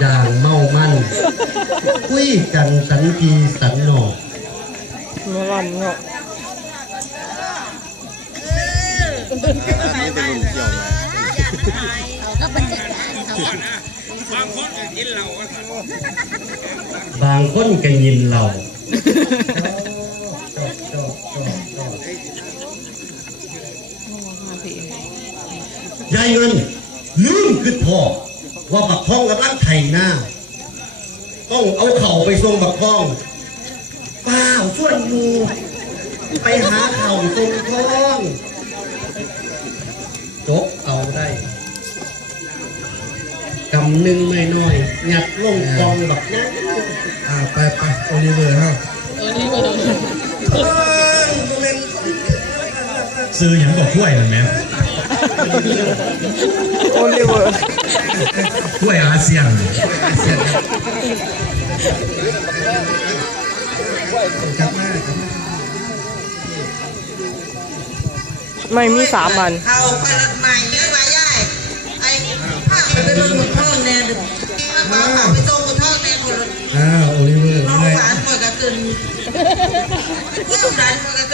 อย่างเมามันคุยกันสันพีสันหนอกมาลำเนาะบางคนก็ยินเรามาสิยายเงินลืมคือพ่อ ว่าบักพ้องกำลังไถหน้า ต้องเอาเข่าไปส่งบักพ้องเปล่าส่วนหมูไปหาเข่าส่งท้องจกเอาได้กำหนึ่งไม่น้อยหยัดลงกองบักนั้นอ่าไปไปโอลิเวอร์เฮาซื้อหยังบอกกล้วยมันไหมโอลิเวอร์ กล้วยอาเซียนกลับมาครับไม่มีสามอันเอาไปรถใหม่เยอะมาย่ายไอ้ผ้าไปเป็นรถหมุนท่องแน่ดึกมาผ้าไปส่งหมุนท่องแน่คนรถอ้าวโอลิเวอร์น้องไม่หวานคอยกระตึนเมื่อหลานคอยกระ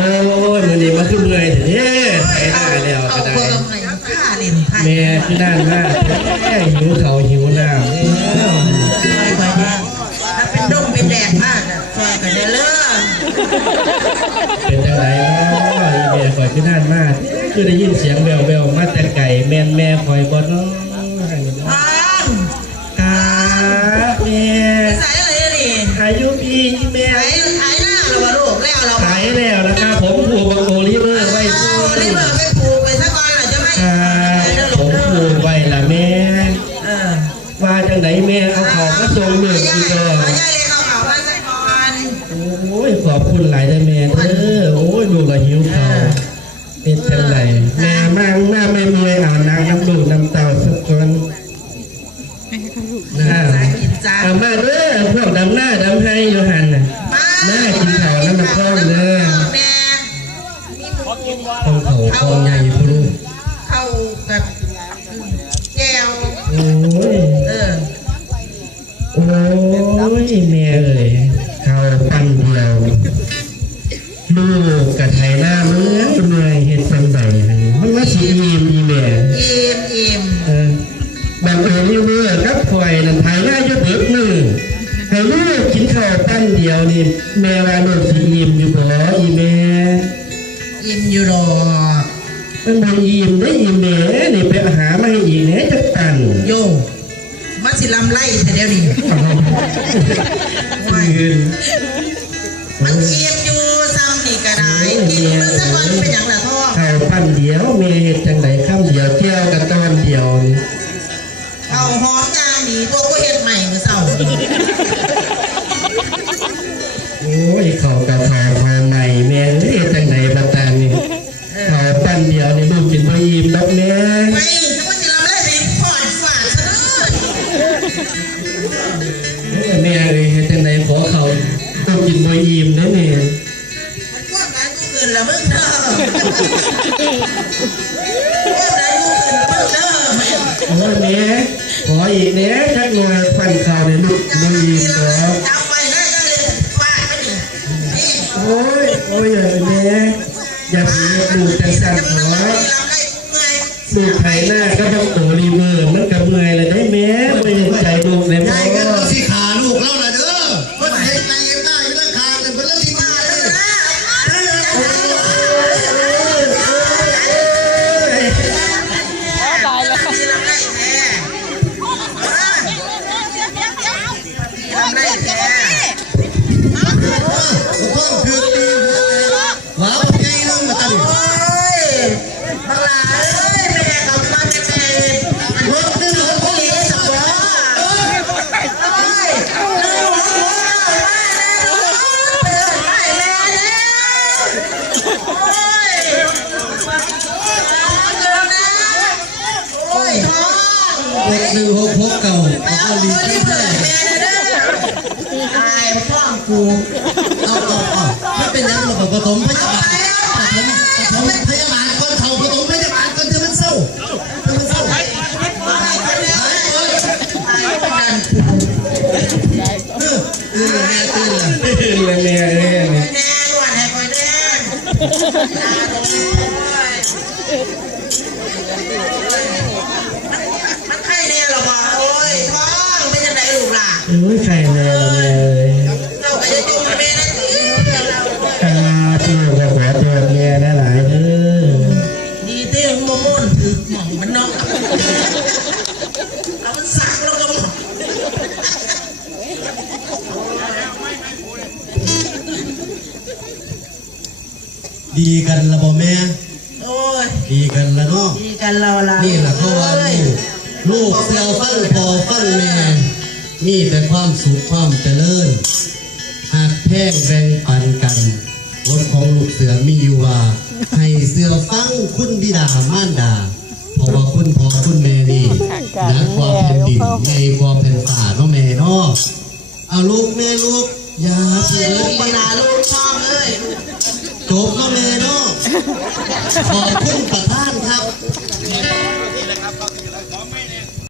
โอ้ยมือนี้มาขึ้นเลยเด้ไปหน้าแล้วก็ได้เพิ่มไงผ้าเล่นไทยแม่ด้านมากแม่หิวเขาวหิวน้ำคอยเนี่ยถ้าเป็นดงเป็นแดดมากอะซอยกันได้เลิกเป็นจังไรเนาะแม่คอยคือด้านมากคือได้ยินเสียงแววแววมาแต่ไก่แม่แม่คอยบ่เนาะ อ้ยขอบคุณหลายได้อแม่เด้อโอ้ยลูกละหิวข้าวเป็นจังไรแม่มั่งหน้าไม่เมื่อยเอาน้ำน้ำลูกน้ำเต่าสักคนนะสากินจ้าเอามาเด้อพวกดำหน้าดำให้โยหันน่ะมาหน้ากินข้าวน้ำมันคล้องเด้อแม่ทองเขาทองใหญ่พลูกเข้ากับแก้วโอ้ยเออโอ้ยแม่เอ้ย มันมาสิอิ่มอีแม่อิ่มอิ่มเออแบบเออนี่เมื่อกับข่อยนั่นไทยหน้าจะเบิดมือให้ลูกกินข้าวปั้นเดียวนี่แม่ว่าลูกสิอิ่มอยู่บ่อีแม่อิ่มอยู่หรอกมันบ่อิ่มได้อิ่มแม่นี่ไปหามาให้อีกแหน่จักตันโยมาสิลำไล่แต่เดี๋ยวนี้มันอิ่มอยู่ นี่ก็ได้กินมันสักวันเป็นอย่างละท้องข้าวปั้นเดียวแม่เฮ็ดจังไดคำเดียวเที่ยวกะตอนเดียวนี่เอาหอมยางหนีพวกก็เฮ็ดใหม่ ออีกแหน่จักหน่อยปั้นข่าวนี่ลูกบ่อิ่มดอกเอาไปได้ก็เลยฟาดไปดินี่โอ้ยโอ้ยเอ้ยแม่อย่าผีดลูกจังซั่นจะขมาอลำไล่กูกไถหน้าก็ต้องโตรีเวอร์มันกับเมื่อยเลยได้แม่ไม่เห็นใจลูกเลยพ่ย กูเอาเอาเอาไม่เป็นยังเราบอกผสมพยาบาลผสมผสมพยาบาลคนเฒ่าผสมพยาบาลคนที่มันเศร้าที่มันเศร้าไปตื่นแล้วตื่นแล้วตื่นแล้วเนี่ยเนี่ยเนี่ยแน่ด่วนให้คอยแน่ตาดูมันไข้เนี่ยหรอวะโอ้ยไปองเป็นยังไปลูกล่ะเอ้ยไข่ กันละบ่แม่โอ้ยดีกันละเนาะดีกันเราละนี่แหละเขาว่าลูกลูกเสียวฟังพอฟังแม่มีแต่ความสุขความเจริญหากแพงแบ่งปันกันรถของลูกเสือมีอยู่ว่า ให้เสือฟังคุณบิดามารดาเพราะว่าคุณพ่อคุณแม่นี่หนักกว่าแผ่นดินใหญ่กว่าแผ่นฝ่าเนาะแม่เนาะเอาลูกแม่ลูกอย่าเสียลูกเปลาลูกท้องเอ้ย จบแล้เลยเนาะขอบคุณประธานครับ